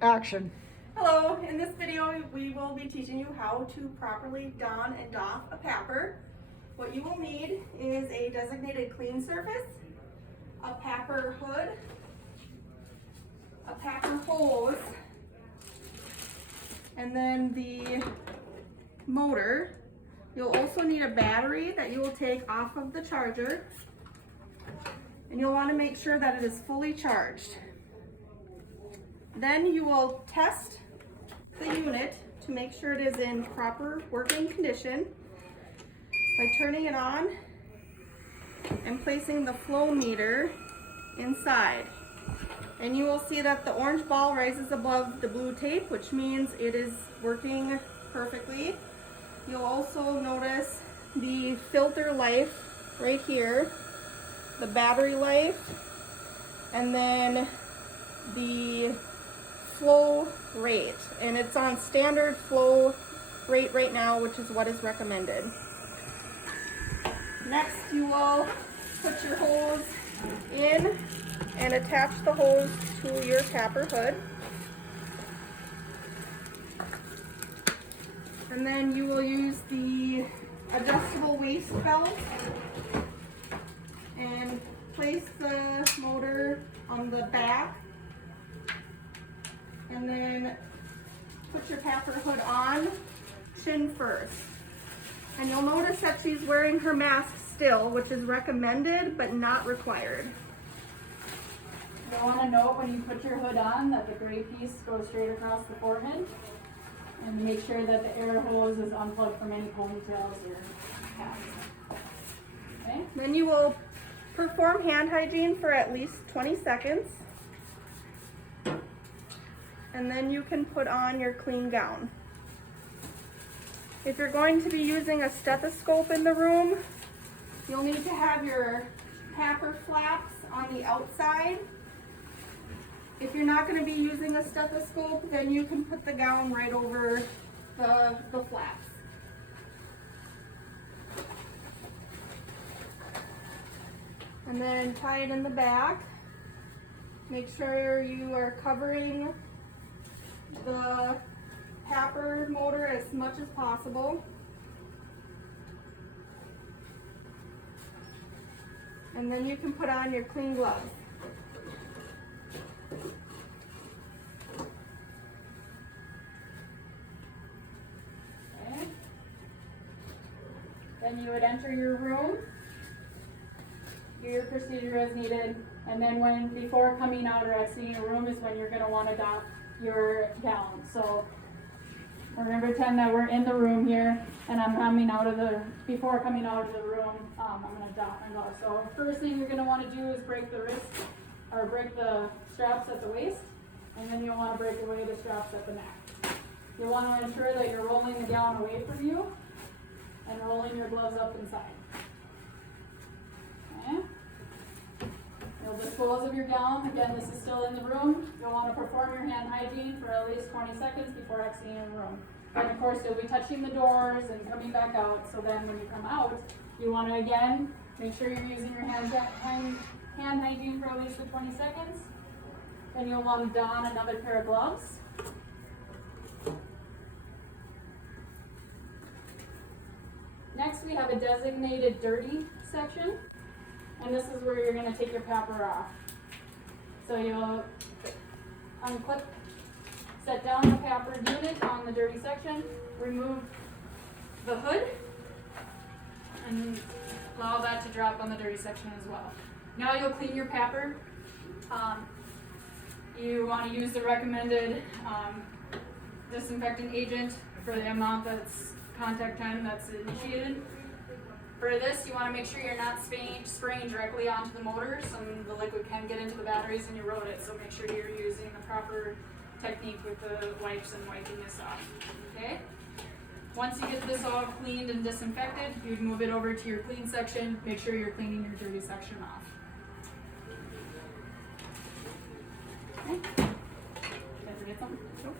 Action. Hello, in this video we will be teaching you how to properly don and doff a papper. What you will need is a designated clean surface, a papper hood, a papper hose, and then the motor. You'll also need a battery that you will take off of the charger, and you'll want to make sure that it is fully charged. Then you will test the unit to make sure it is in proper working condition by turning it on and placing the flow meter inside. And you will see that the orange ball rises above the blue tape, which means it is working perfectly. You'll also notice the filter life right here, the battery life, and then the flow rate, and it's on standard flow rate right now, which is what is recommended. Next, you will put your hose in and attach the hose to your papper hood, and then you will use the adjustable waist belt and place the motor on the back, and then put your papper hood on, chin first. And you'll notice that she's wearing her mask still, which is recommended but not required. You'll want to note when you put your hood on that the gray piece goes straight across the forehead, and make sure that the air hose is unplugged from any ponytails or hats. Okay? Then you will perform hand hygiene for at least 20 seconds. And then you can put on your clean gown. If you're going to be using a stethoscope in the room, you'll need to have your papper flaps on the outside. If you're not going to be using a stethoscope, then you can put the gown right over the flaps. And then tie it in the back. Make sure you are covering the papper motor as much as possible. And then you can put on your clean gloves. Okay. Then you would enter your room, do your procedure as needed, and then before coming out or exiting your room is when you're going to want to doff your gown. So we're going to pretend that we're in the room here, and before coming out of the room, I'm going to doff my glove. So first thing you're going to want to do is break the wrist, or break the straps at the waist, and then you'll want to break away the straps at the neck. You'll want to ensure that you're rolling the gown away from you and rolling your gloves up inside. Okay. You'll dispose of your gown. Again, this is still in the room. You'll want to perform your hand hygiene for at least 20 seconds before exiting the room. And of course, you'll be touching the doors and coming back out. So then when you come out, you want to again make sure you're using your hand hygiene for at least 20 seconds. Then you'll want to don another pair of gloves. Next, we have a designated dirty section. And this is where you're going to take your papper off. So you'll unclip, set down the papper unit on the dirty section, remove the hood, and allow that to drop on the dirty section as well. Now you'll clean your papper. You want to use the recommended disinfectant agent for the amount that's contact time that's initiated. For this, you want to make sure you're not spraying directly onto the motor. Some of the liquid can get into the batteries and erode it, so make sure you're using the proper technique with the wipes and wiping this off. Okay? Once you get this all cleaned and disinfected, you'd move it over to your clean section. Make sure you're cleaning your dirty section off. Okay? Did I forget something? Nope.